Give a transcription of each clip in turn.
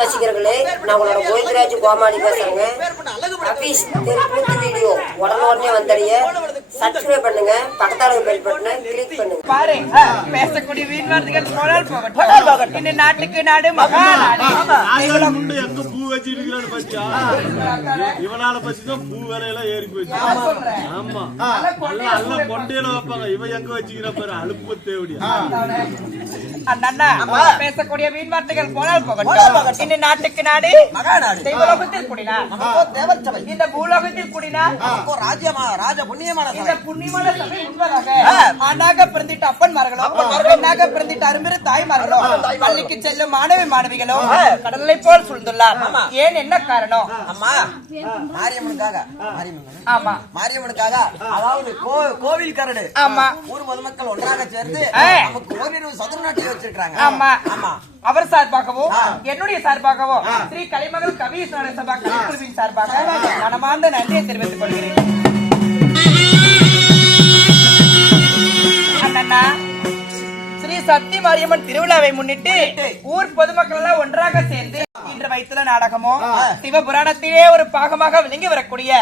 ரசிகர்களே, நான் உங்களோட கோவிந்தராஜ் கோமாளி பேசுறேங்க. அபீஸ் தெருக்கூத்து வீடியோ உடனே வந்தடைய சப்ஸ்கிரைப் பண்ணுங்க, பக்கத்தால பெல் பட்டனை கிளிக் பண்ணுங்க. பாருங்க, பேசக்கூடிய வீண்வார்த்தைகள் போனால் போகட்டும். இந்த நாட்டுக்கு நாடு மகாநாடு. எங்க பூ வச்சிருக்கிறான்னு பாத்தியா? இவனால பத்திதான் பூ விலையெல்லாம் ஏறி போயிடுச்சு. ஆமா, நல்ல கொண்டையில வைப்பாங்க. இவன் எங்க வச்சுக்கிற பாரு, அலுப்பு தேவடியா. அண்ணா, பேசக்கூடிய வீண்வார்த்தைகள் போனால் போகட்டும். இந்த நாட்டுக்கு நாடு மகாநாடு. தெய்வலோகத்தில் கூடினார் தேவர் சபை. இந்த பூலோகத்தில் கூடினார் ராஜ புண்ணியமான இந்த புண்ணியமான சபை உண்பதாக ஆணாக பிறந்திட்ட அப்பன்மார்களோ, பெண்ணாக பிறந்திட்ட அரும்பெரு தாய்மார்களோ, பள்ளிக்கு செல்லும் மாணவிகளோ கடலை போல் சூழ்ந்துள்ளார். ஏன், என்ன காரணம்? அம்மா, மாரியம்மனுக்காக. ஆமா, மாரியம்மனுக்காக, அதாவது கோவில் கரடு. ஆமா, ஊர் பொதுமக்கள் ஒன்றாக சேர்ந்து நமக்கு ஓரிரு சதுர நாட்டில் வச்சிருக்காங்க. ஆமா ஆமா, அவர் சார்பாகவும் என்னுடைய சார்பாகவும் ஸ்ரீ கலைமகள் கவிஸ்வர சபா கலைக்குழுவின் சார்பாக மனமார்ந்த நன்றியை தெரிவித்துக் கொள்கிறேன். அண்ணா, ஸ்ரீ சக்தி மாரியம்மன் திருவிழாவை முன்னிட்டு ஊர் பொதுமக்கள் எல்லாம் ஒன்றாக சேர்ந்து இன்று வைத்துள்ள நாடகமோ சிவபுராணத்திலே ஒரு பாகமாக விளங்கி வரக்கூடிய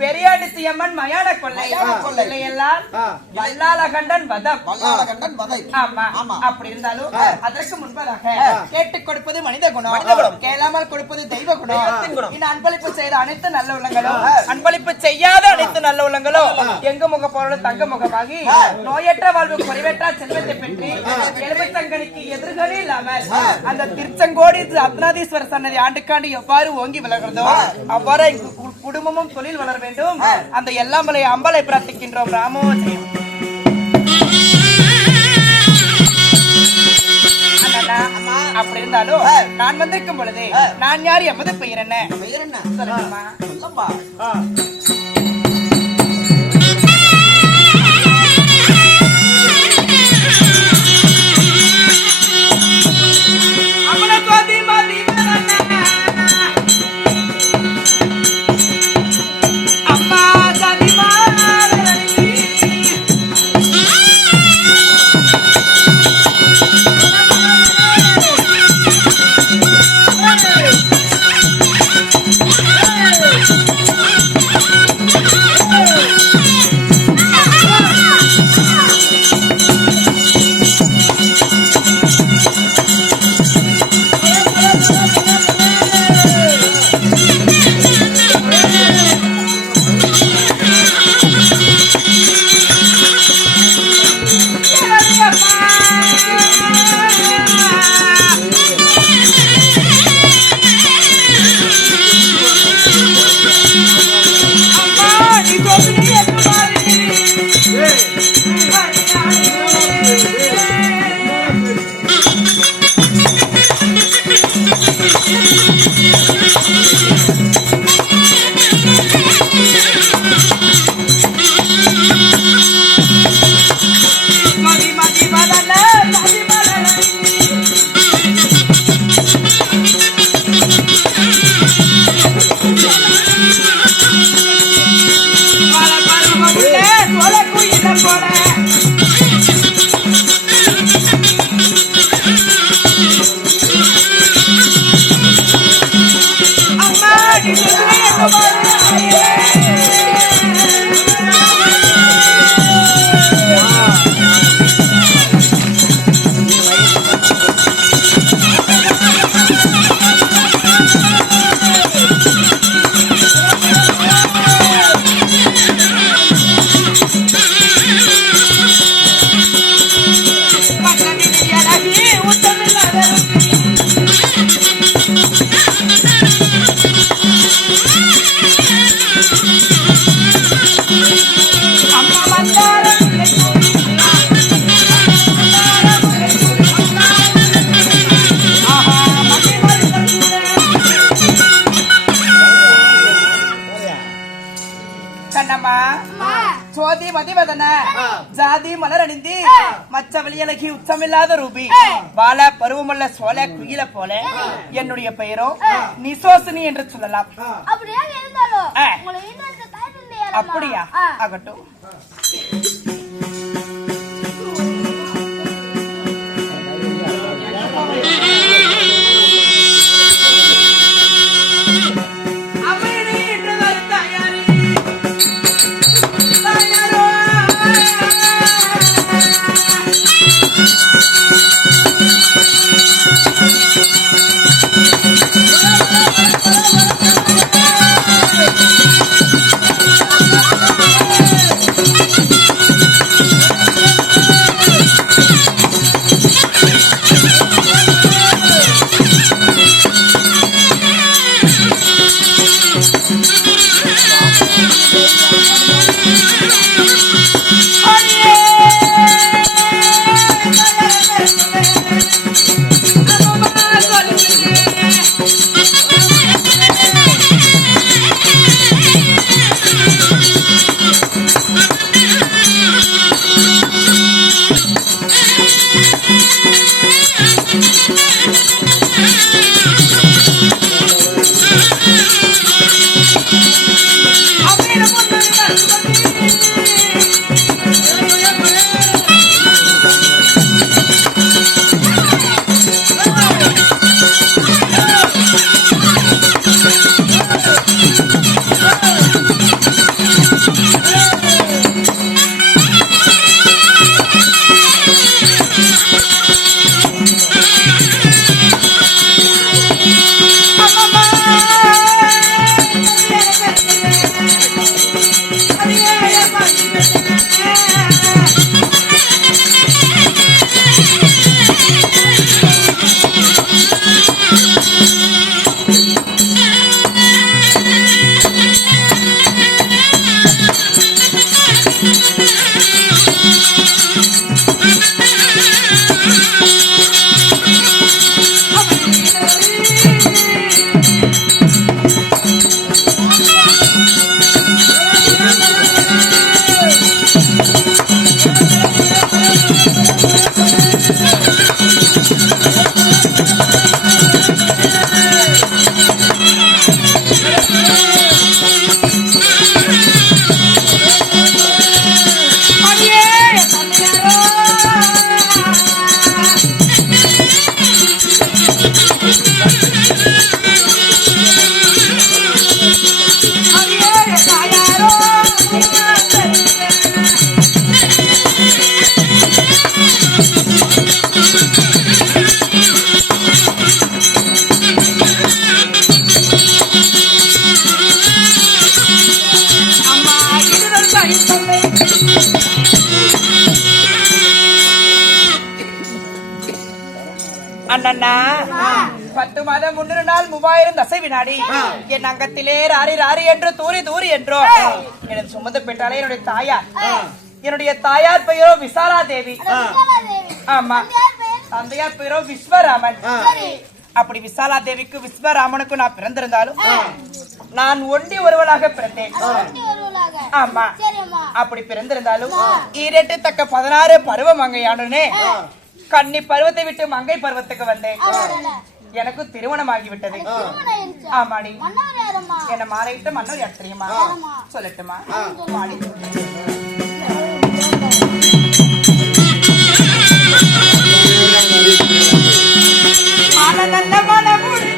பெரியாண்டி அம்மன் மயான கொள்ளை எல்லாம் வல்லாளகண்டன் வதம். ஆமா, அப்படி இருந்தாலும் அதற்கு முன்பதாக கேட்டுக் கொடுப்பது மனித குணம், கேளாமல் கொடுப்பது தெய்வ குணம். இந்த அன்பளிப்பு செய்த அனைத்து நல்ல உள்ளங்களும், அன்பளிப்பு செய்யாத அனைத்து நல்ல உள்ளங்களும் எங்கு முக பொருள் தங்க முகமாகி நோயற்ற வாழ்வு குறைவற்ற செல்வத்தை பெற்று எலும்புத்தங்கனுக்கு எதிர்கவே இல்லாமல் அந்த திருச்செங்கோடி அத்நாதீஸ்வர சன்னதி ஆண்டுக்காண்டு எவ்வாறு ஓங்கி விளங்குறதோ அவ்வாறு குடும்பமும் தொழில் வளர வேண்டும். அந்த எல்லாமலை அம்பலை பிரார்த்திக்கின்றோம். ராமோ ஜெயம். அப்படி இருந்தாலும் நான் வந்திருக்கும் பொழுது நான் யார், எமது பெயர் என்ன? சொல்லுமா. சோதி மதிவதன ஜாதி மலர் அணிந்தி மச்ச வெளியலகி உச்சமில்லாத ரூபி வாழ பருவமுள்ள சோழ குயில போல என்னுடைய பெயரோ நிசோசினி என்று சொல்லலாம். அப்படியா? ஆகட்டும். கண்ணா 10 மாதம் 300 நாள் 3000 தசை வினாடி என் அங்கத்திலே ராரி ராரி என்று தூரி தூரி என்றோ எனது சுமந்து பெற்றாலே என்னுடைய தாயார் பெயரோ விசாலா தேவி. ஆமா, தந்தையார் பெயரோ விஸ்வராமன். அப்படி விசாலா தேவிக்கு விஸ்வராமனுக்கு நான் பிறந்திருந்தாலும் நான் ஒண்டி ஒருவனாக பிறந்தேன். ஆமா, அப்படி பிறந்திருந்தாலும் ஈரேட்டு தக்க 16 பருவ மங்கையானே கன்னி பருவத்தை விட்டு மங்கை பருவத்துக்கு வந்தேன். எனக்கு திருமணம் ஆகிவிட்டது. ஆமாடி, என்ன மாலையிட்ட மன்னர் யார் தெரியுமா? சொல்லட்டுமா? மாடி நல்ல மனமுடி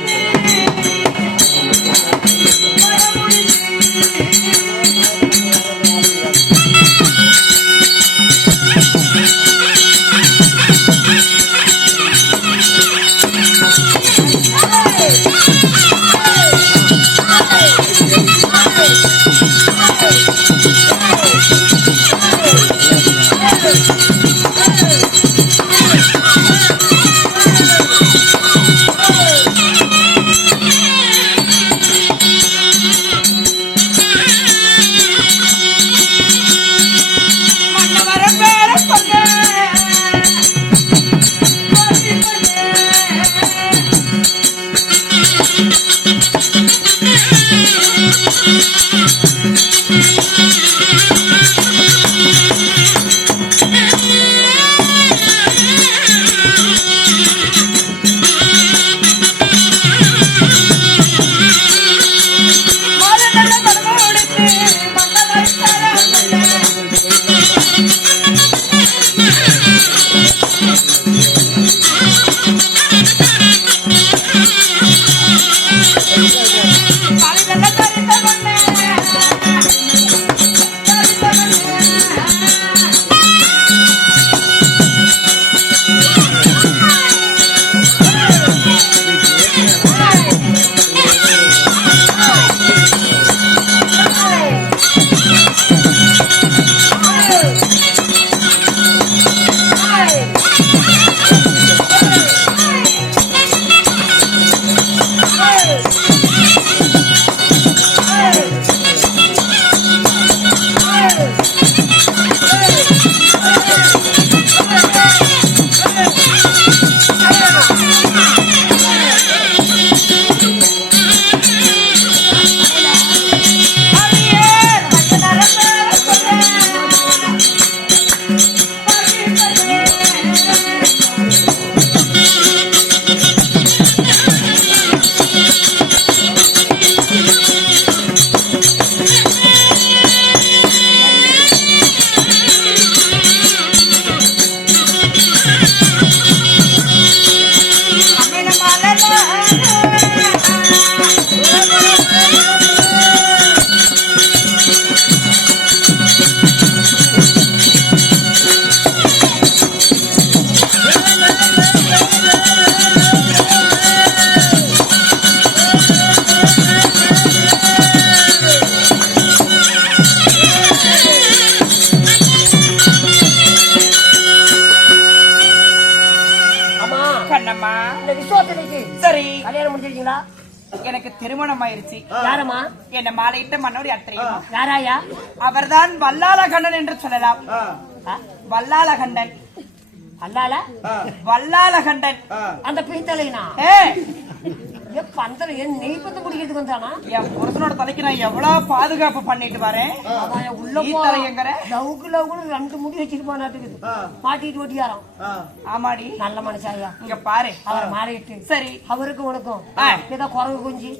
சரி, கல்யாணம் முடிச்சிருக்கீங்களா? எனக்கு திருமணம் ஆயிருச்சு. யாரம்மா? என்ன மாலையிட்ட மன்னோடி அத்தையா. யாராயா? அவர்தான் வல்லாளகண்டன் என்று சொல்லலாம். வல்லாளகண்டன். அல்லால வல்லாளகண்டன் அந்த பித்தளைனா பந்தல என் நெய் பத்து முடிக்கிறதுக்கு வந்தானா? என் புருஷனோட தலைக்கு நான் எவ்வளவு பாதுகாப்பு பண்ணிட்டு வரேன். உள்ள லவுக்கு லவுக்கு 2 முடி வச்சிட்டு போனாட்டுக்குது. மாட்டிட்டு ஓட்டியாராம். ஆமாடி, நல்ல மனுஷாயா. இங்க பாரு, அவர் மாறிட்டு. சரி, அவருக்கு உனக்கும் ஏதோ குறவு குஞ்சு.